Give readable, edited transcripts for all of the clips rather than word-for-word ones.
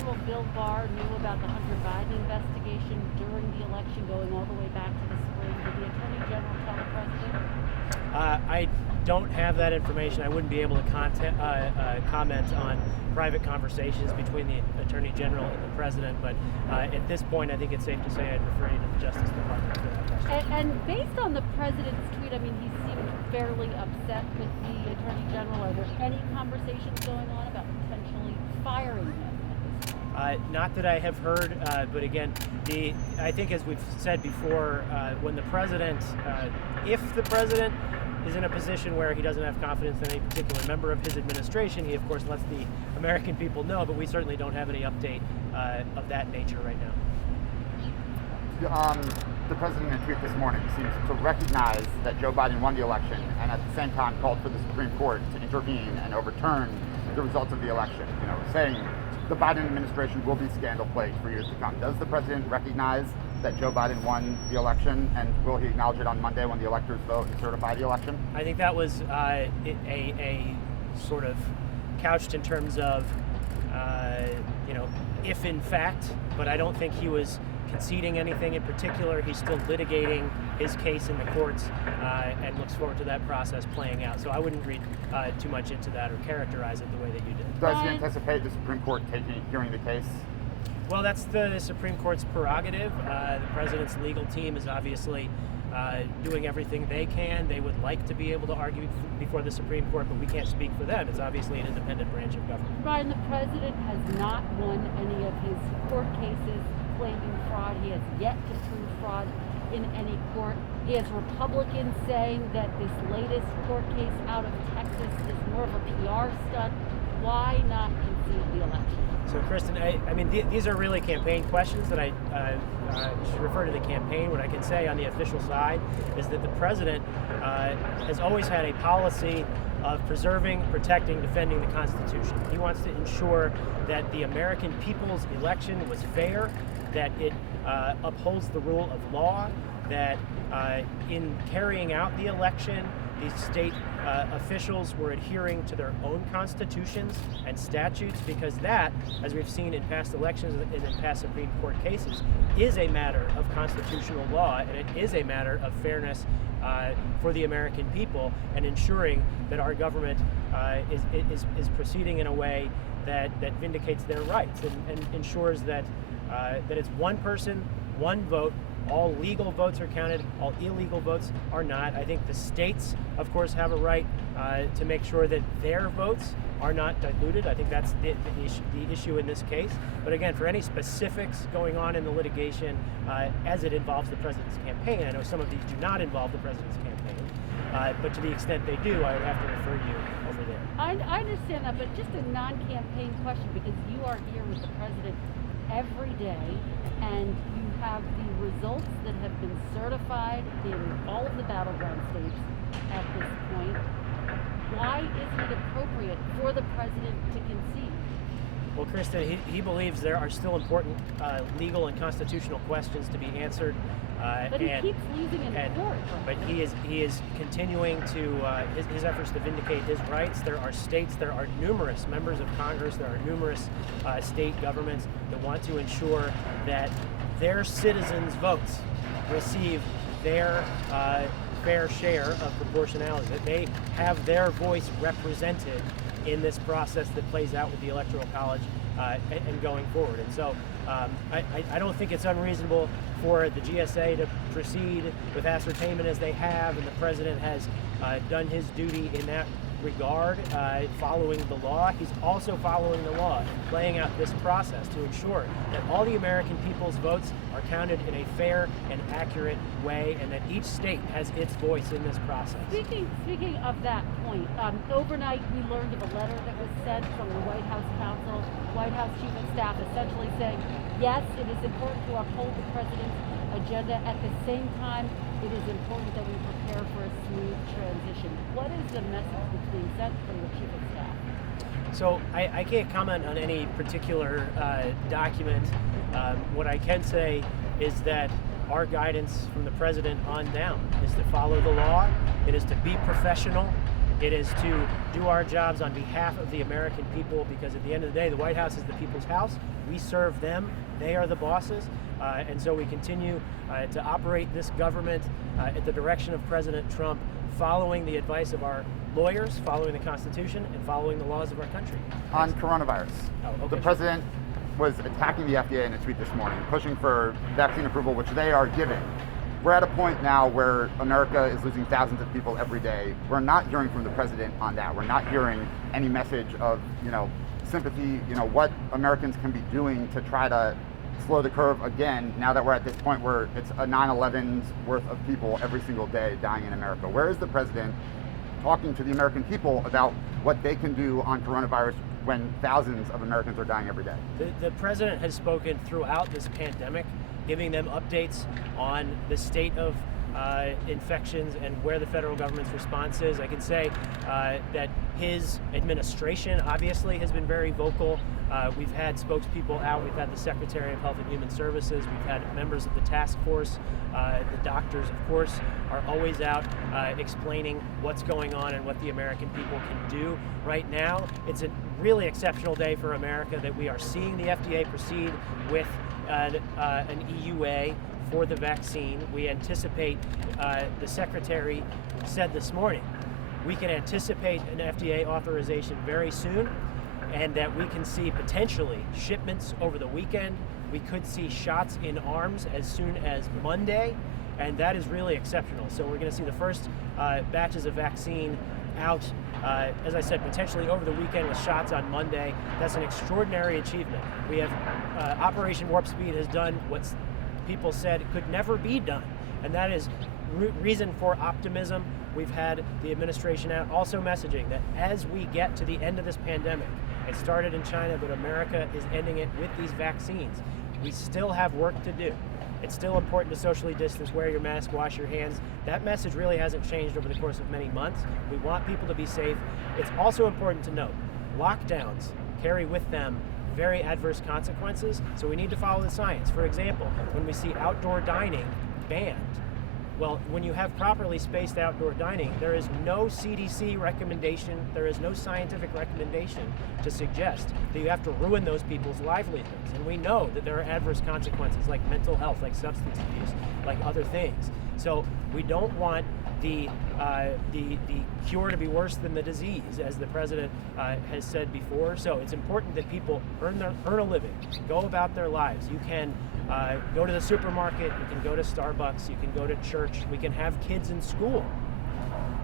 General Bill Barr knew about the Hunter Biden investigation during the election going all the way back to the spring? Did the Attorney General tell the president? I don't have that information. I wouldn't be able to comment on private conversations between the Attorney General and the President, but at this point I think it's safe to say I'd refer you to the Justice Department for that question. And based on the President's tweet, I mean, he seemed fairly upset with the Attorney General. Are there any conversations going on about potentially firing him at this point? Not that I have heard, but again, I think as we've said before, when the President, if the President is in a position where he doesn't have confidence in any particular member of his administration, he of course lets the American people know, but we certainly don't have any update of that nature right now. The president in a tweet this morning seems to recognize that Joe Biden won the election and at the same time called for the Supreme Court to intervene and overturn the results of the election, saying the Biden administration will be scandal-plagued for years to come. Does the president recognize that Joe Biden won the election, and will he acknowledge it on Monday when the electors vote and certify the election? I think that was a sort of couched in terms of, if in fact, but I don't think he was conceding anything in particular. He's still litigating his case in the courts and looks forward to that process playing out. So I wouldn't read too much into that or characterize it the way that you did. Does he anticipate the Supreme Court hearing the case? Well, that's the Supreme Court's prerogative. The president's legal team is obviously doing everything they can. They would like to be able to argue before the Supreme Court, but we can't speak for them. It's obviously an independent branch of government. Brian, the president has not won any of his court cases claiming fraud. He has yet to prove fraud in any court. He has Republicans saying that this latest court case out of Texas is more of a PR stunt. Why not concede the election? So, Kristen, I mean, these are really campaign questions that I should refer to the campaign. What I can say on the official side is that the president has always had a policy of preserving, protecting, defending the Constitution. He wants to ensure that the American people's election was fair, that it upholds the rule of law, that in carrying out the election, these state officials were adhering to their own constitutions and statutes, because that, as we've seen in past elections and in past Supreme Court cases, is a matter of constitutional law, and it is a matter of fairness for the American people, and ensuring that our government is proceeding in a way that vindicates their rights and ensures that it's one person, one vote. All legal votes are counted, all illegal votes are not. I think the states, of course, have a right to make sure that their votes are not diluted. I think that's the issue in this case. But again, for any specifics going on in the litigation as it involves the president's campaign, I know some of these do not involve the president's campaign, but to the extent they do, I would have to refer you over there. I understand that, but just a non-campaign question, because you are here with the president every day, and you have the results that have been certified in all of the battleground states at this point. Why isn't it appropriate for the president to concede? Well, Krista, he believes there are still important legal and constitutional questions to be answered. But he keeps losing in court. But he is continuing to his efforts to vindicate his rights. There are states, there are numerous members of Congress, there are numerous state governments that want to ensure that their citizens' votes receive their fair share of proportionality, that they have their voice represented in this process that plays out with the Electoral College and going forward. And so I don't think it's unreasonable for the GSA to proceed with ascertainment as they have, and the president has done his duty in that regard, following the law. He's also following the law, laying out this process to ensure that all the American people's votes are counted in a fair and accurate way, and that each state has its voice in this process. Speaking of that point, overnight we learned of a letter that was sent from the White House counsel, White House chief of staff, essentially saying, yes, it is important to uphold the president's agenda. At the same time, it is important that we prepare for a smooth transition. What is the message being sent from the chief of staff? So I can't comment on any particular document. What I can say is that our guidance from the president on down is to follow the law. It is to be professional. It is to do our jobs on behalf of the American people, because at the end of the day, the White House is the people's house. We serve them. They are the bosses. And so we continue to operate this government at the direction of President Trump, following the advice of our lawyers, following the Constitution, and following the laws of our country. On coronavirus, okay. The president was attacking the FDA in a tweet this morning, pushing for vaccine approval, which they are giving. We're at a point now where America is losing thousands of people every day. We're not hearing from the president on that. We're not hearing any message of, sympathy, what Americans can be doing to try to slow the curve again, now that we're at this point where it's a 9/11's worth of people every single day dying in America. Where is the president talking to the American people about what they can do on coronavirus when thousands of Americans are dying every day? The president has spoken throughout this pandemic, giving them updates on the state of infections and where the federal government's response is. I can say that his administration obviously has been very vocal. We've had spokespeople out. We've had the Secretary of Health and Human Services. We've had members of the task force. The doctors, of course, are always out explaining what's going on and what the American people can do. Right now, it's a really exceptional day for America that we are seeing the FDA proceed with an EUA for the vaccine. We anticipate, the Secretary said this morning, we can anticipate an FDA authorization very soon, and that we can see potentially shipments over the weekend. We could see shots in arms as soon as Monday, and that is really exceptional. So we're going to see the first batches of vaccine out, as I said, potentially over the weekend with shots on Monday. That's an extraordinary achievement. We have Operation Warp Speed has done what people said could never be done, and that is reason for optimism. We've had the administration out also messaging that as we get to the end of this pandemic, it started in China, but America is ending it with these vaccines. We still have work to do. It's still important to socially distance, wear your mask, wash your hands. That message really hasn't changed over the course of many months. We want people to be safe. It's also important to note, lockdowns carry with them very adverse consequences, so we need to follow the science. For example, when we see outdoor dining banned, well, when you have properly spaced outdoor dining, there is no CDC recommendation, there is no scientific recommendation to suggest that you have to ruin those people's livelihoods. And we know that there are adverse consequences like mental health, like substance abuse, like other things. So we don't want the cure to be worse than the disease, as the president has said before. So it's important that people earn a living, go about their lives. You can go to the supermarket, you can go to Starbucks, you can go to church, we can have kids in school.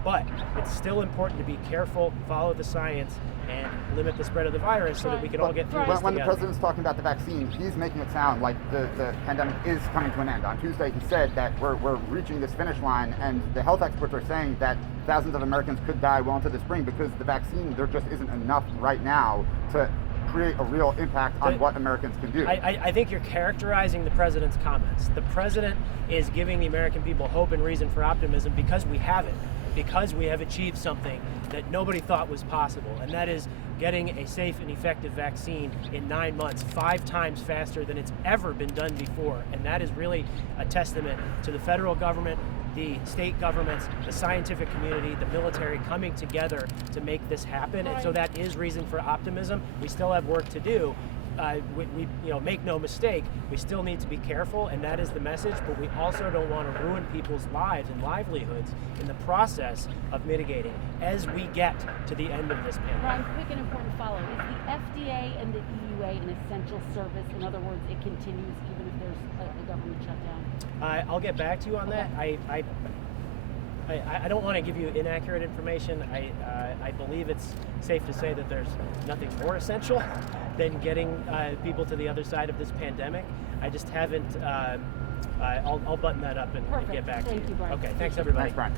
But it's still important to be careful, follow the science, and limit the spread of the virus so that we can all get through this When the together. president's talking about the vaccine, he's making it sound like the pandemic is coming to an end. On Tuesday, he said that we're reaching this finish line, and the health experts are saying that thousands of Americans could die well into the spring because the vaccine, there just isn't enough right now to create a real impact on what Americans can do. I think you're characterizing the president's comments. The president is giving the American people hope and reason for optimism because we have it, because we have achieved something that nobody thought was possible, and that is getting a safe and effective vaccine in 9 months, 5 times faster than it's ever been done before. And that is really a testament to the federal government, the state governments, the scientific community, the military coming together to make this happen. And so that is reason for optimism. We still have work to do. We make no mistake, we still need to be careful, and that is the message, but we also don't want to ruin people's lives and livelihoods in the process of mitigating as we get to the end of this pandemic. Brian, quick and important follow. Is the FDA and the EUA an essential service? In other words, it continues even if there's a government shutdown? I'll get back to you on that. I don't want to give you inaccurate information. I believe it's safe to say that there's nothing more essential than getting people to the other side of this pandemic. I just haven't. I'll button that up and get back to you. Thank you, Brian. Okay, thanks everybody. Thanks, Brian.